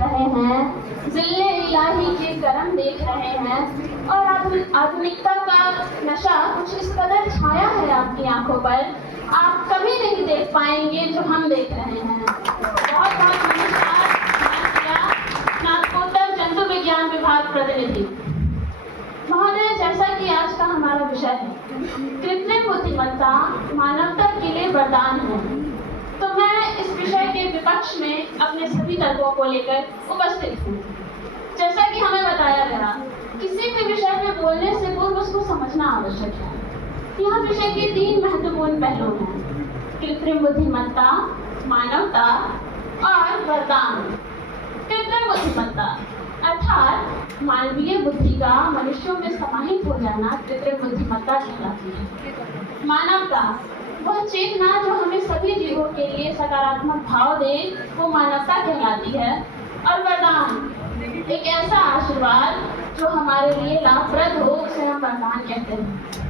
रहे हैं, जिल्ले इलाही के करम देख रहे हैं, और आधुनिकता का नशा कुछ इस कदर छाया है आपकी आंखों पर, आप कभी नहीं देख पाएंगे जो हम देख रहे हैं। बहुत बहुत नमस्कार। स्नातकोत्तर जंतु विज्ञान विभाग प्रतिनिधि महोदय, जैसा कि आज का हमारा विषय है कृत्रिम बुद्धिमत्ता मानवता के लिए वरदान है, तो मैं इस विषय के विपक्ष में अपने सभी तर्कों को लेकर उपस्थित हूँ। जैसा कि हमें बताया गया, किसी भी विषय में बोलने से पूर्व उसको समझना आवश्यक है। यह विषय के 3 महत्वपूर्ण पहलू हैं: कृत्रिम बुद्धिमत्ता, मानवता और वरदान। कृत्रिम बुद्धिमत्ता अर्थात मानवीय बुद्धि का मनुष्यों में समाहित हो जाना कृत्रिम बुद्धिमत्ता कहलाती है। मानवता वह चेतना जो हमें सभी जीवों के लिए सकारात्मक भाव दे, वो मानवता कहलाती है। और वरदान एक ऐसा आशीर्वाद जो हमारे लिए लाभप्रद हो, उसे हम वरदान कहते हैं।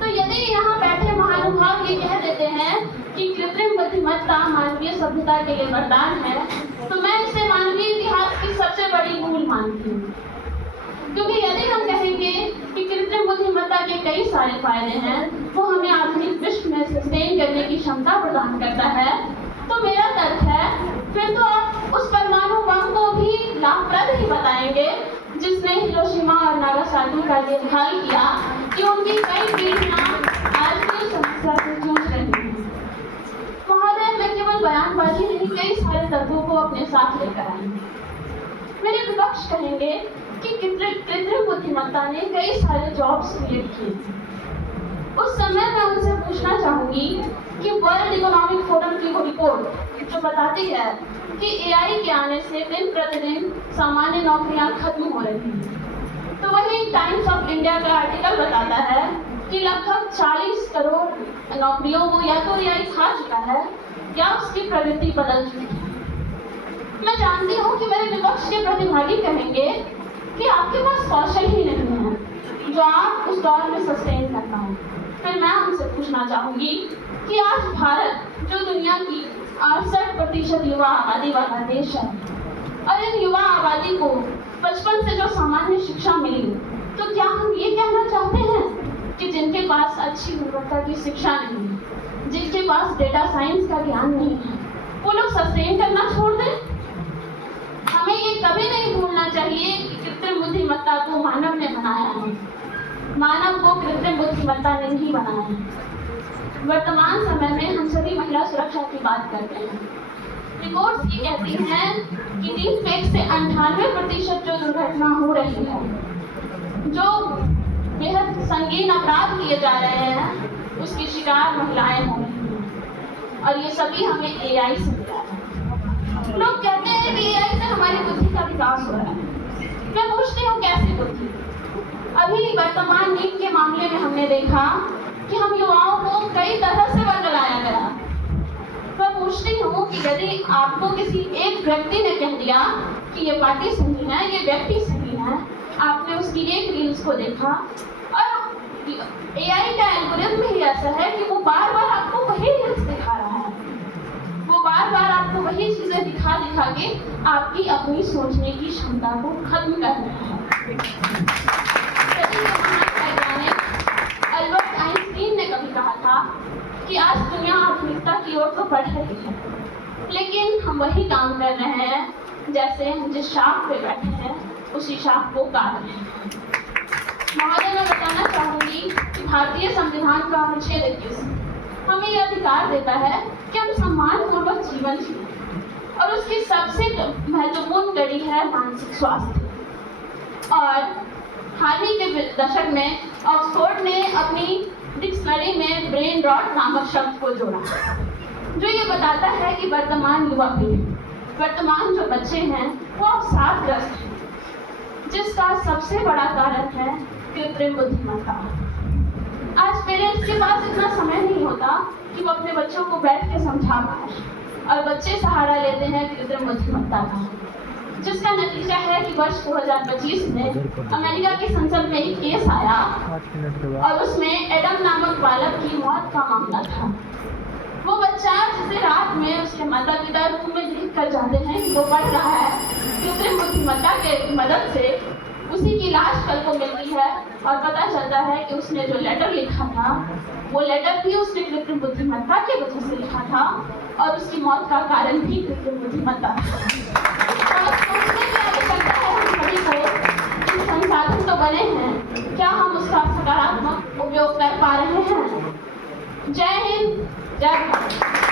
तो यदि यहाँ बैठे महानुभाव ये कह देते हैं कि कृत्रिम बुद्धिमत्ता मानवीय सभ्यता के लिए वरदान है, तो मैं इसे मानवीय इतिहास की सबसे बड़ी भूल मानती हूँ। क्योंकि यदि हम कहेंगे कि कृत्रिम बुद्धिमत्ता के कई सारे फायदे हैं, वो हमें आधुनिक विश्व में सस्टेन करने की क्षमता प्रदान करता है, तो मेरा तर्क है फिर तो आप उस परमाणु बम को भी लाभप्रद ही बताएंगे जिसने हिरोशिमा और नागासाकी का ये हाल किया कि उनकी कई पीढ़ियां आज भी समस्या से जूझ रही हैं। महोदय, मैं केवल बयानबाजी नहीं, कई सारे तत्वों को अपने साथ लेकर आएंगे। मेरे विपक्ष कहेंगे कि कृत्रिम बुद्धिमत्ता ने कई सारे जॉब्स क्रिएट किए। उस समय मैं उनसे पूछना चाहूंगी कि वर्ल्ड इकोनॉमिक फोरम की वो रिपोर्ट जो बताती है कि एआई के आने से दिन प्रतिदिन सामान्य नौकरियां खत्म हो रही हैं, तो वही टाइम्स ऑफ इंडिया का आर्टिकल बताता है कि लगभग 40 करोड़ नौकरियों को या तो एआई खा चुका है या उसकी प्रवृत्ति बदल चुकी है। मैं जानती हूँ कि मेरे विपक्ष के प्रतिभागी कहेंगे कि आपके पास कौशल ही नहीं है जो आप उस दौर में सस्टेन कर पाएं। फिर मैं उनसे पूछना चाहूंगी कि आज भारत जो दुनिया की 68% युवा आबादी वाला देश है, और इन युवा आबादी को बचपन से जो सामान्य शिक्षा मिली, तो क्या हम ये कहना चाहते हैं कि जिनके पास अच्छी गुणवत्ता की शिक्षा नहीं है, जिनके पास डेटा साइंस का ज्ञान नहीं है, वो लोग सस्टेन करना छोड़ दें? हमें ये कभी नहीं भूलना चाहिए कि कृत्रिम बुद्धिमत्ता को मानव ने बनाया है, मानव को कृत्रिम बुद्धिमत्ता ने नहीं बनाया है। वर्तमान समय में हम सभी महिला सुरक्षा की बात करते हैं। रिपोर्ट्स ये कहती हैं कि डीपफेक से 98% जो दुर्घटना हो रही है, जो बेहद संगीन अपराध किए जा रहे हैं, उसकी शिकार महिलाएं हो रही हैं, और ये सभी हमें एआई से मिला है। लोग कहते हैं कि एआई से हमारी बुद्धि का विकास हो रहा है। मैं पूछती हूँ कैसी बुद्धि? अभी वर्तमान नीट के मामले में हमने देखा कि हम युवाओं को कई तरह से बरगलाया गया। मैं पूछती हूँ कि यदि आपको किसी एक व्यक्ति ने कह दिया कि ये पार्टी सही है, ये व्यक्ति सही है, आपने उसकी एक रील्स को देखा, और एआई का एल्गोरिथम ही ऐसा है कि वो बार बार आपको वही रील्स दिखा रहा है, वो बार बार आपको वही चीजें दिखा दिखा के आपकी अपनी सोचने की क्षमता को खत्म कर रहा है। अल्बर्ट आइंस्टीन ने कभी कहा था कि आज दुनिया आधुनिकता की ओर तो बढ़ रही है, लेकिन हम वही काम कर रहे हैं जैसे हम जिस शाख पे बैठे हैं उसी शाख को काट रहे हैं। महोदय, मैं बताना चाहूंगी कि भारतीय संविधान का अनुच्छेद 21 हमें यह अधिकार देता है कि हम सम्मानपूर्वक जीवन जिएं, और उसकी सबसे महत्वपूर्ण कड़ी है मानसिक स्वास्थ्य। और हाल ही के दशक में ऑक्सफोर्ड ने अपनी डिक्शनरी में ब्रेन रॉट नामक शब्द को जोड़ा, जो ये बताता है कि वर्तमान युवा पीढ़ी, वर्तमान जो बच्चे हैं, वो अवसादग्रस्त हैं, जिसका सबसे बड़ा कारण है कृत्रिम बुद्धिमत्ता। आज पेरेंट्स के पास इतना समय नहीं होता कि वो अपने बच्चों को बैठ के समझा पाए, और बच्चे सहारा लेते हैं कृत्रिम बुद्धिमत्ता का, जिसका नतीजा है कि वर्ष 2025 में अमेरिका की संसद में एक केस आया, और उसमें एडम नामक बालक की मौत का मामला था। बच्चा जिसे रात में उसके माता पिता रूम में देख कर जाते हैं कि वो पढ़ रहा है कि बुद्धिमत्ता के मदद से उसी की लाश कल को मिलती है और पता चलता है कि उसने जो लेटर लिखा था वो लेटर भी उसने कृत्रिम बुद्धिमत्ता की वजह से लिखा था और उसकी मौत का कारण भी कृत्रिम बुद्धिमत्ता था। और सोचने की आवश्यकता है हम सभी को कि संसाधन तो बने हैं, क्या हम उसका सकारात्मक उपयोग कर पा रहे हैं? जय हिंद, जय भारत।